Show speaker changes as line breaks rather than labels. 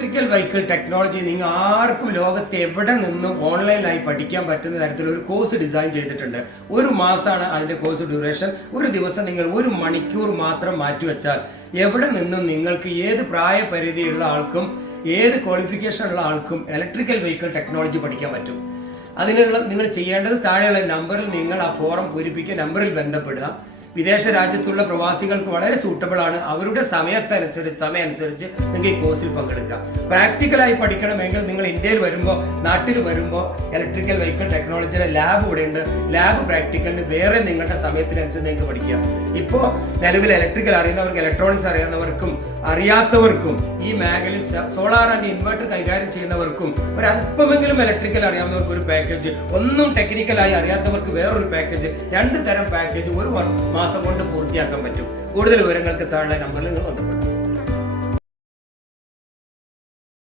Electrical vehicle technology നിങ്ങൾ ആർക്കും ലോകത്ത് എവിടെ നിന്നും ഓൺലൈനായി പഠിക്കാൻ പറ്റുന്ന തരത്തിൽ ഒരു കോഴ്സ് ഡിസൈൻ ചെയ്തിട്ടുണ്ട്. ഒരു മാസമാണ് അതിന്റെ കോഴ്സ് ഡ്യൂറേഷൻ ഒരു ദിവസം നിങ്ങൾ ഒരു മണിക്കൂർ മാത്രം മാറ്റിവെച്ചാൽ എവിടെ നിന്നും നിങ്ങൾക്ക് ഏത് പ്രായപരിധിയുള്ള ആൾക്കും ഏത് ക്വാളിഫിക്കേഷൻ ഉള്ള ആൾക്കും ഇലക്ട്രിക്കൽ വെഹിക്കിൾ ടെക്നോളജി പഠിക്കാൻ പറ്റും. അതിനുള്ള നിങ്ങൾ ചെയ്യേണ്ടത് താഴെയുള്ള നമ്പറിൽ നിങ്ങൾ ആ ഫോറം പൂരിപ്പിക്കുക നമ്പറിൽ ബന്ധപ്പെടുക. വിദേശ രാജ്യത്തുള്ള പ്രവാസികൾക്ക് വളരെ സൂട്ടബിൾ ആണ്. അവരുടെ സമയത്തനുസരിച്ച് സമയം അനുസരിച്ച് നിങ്ങൾക്ക് ഈ കോഴ്സിൽ പങ്കെടുക്കാം. പ്രാക്ടിക്കലായി പഠിക്കണമെങ്കിൽ നിങ്ങൾ ഇന്ത്യയിൽ വരുമ്പോൾ നാട്ടിൽ വരുമ്പോൾ ഇലക്ട്രിക്കൽ വെഹിക്കിൾ ടെക്നോളജിയുടെ ലാബ് ഇവിടെ ഉണ്ട്. ലാബ് പ്രാക്ടിക്കലിന് വേറെ നിങ്ങളുടെ സമയത്തിനനുസരിച്ച് നിങ്ങൾക്ക് പഠിക്കാം. ഇപ്പോൾ നിലവിൽ ഇലക്ട്രിക്കൽ അറിയുന്നവർക്ക് ഇലക്ട്രോണിക്സ് അറിയാവുന്നവർക്കും അറിയാത്തവർക്കും ഈ മേഖലയിൽ സോളാർ ആൻഡ് ഇൻവെർട്ടർ കൈകാര്യം ചെയ്യുന്നവർക്കും ഒരു അല്പമെങ്കിലും ഇലക്ട്രിക്കൽ അറിയാവുന്നവർക്ക് ഒരു പാക്കേജ് ഒന്നും ടെക്നിക്കലായി അറിയാത്തവർക്ക് വേറൊരു പാക്കേജ് രണ്ട് തരം പാക്കേജ് ഒരു മാസം കൊണ്ട് പൂർത്തിയാക്കാൻ പറ്റും. കൂടുതൽ വിവരങ്ങൾക്ക് താഴെ നമ്പറിൽ ബന്ധപ്പെടും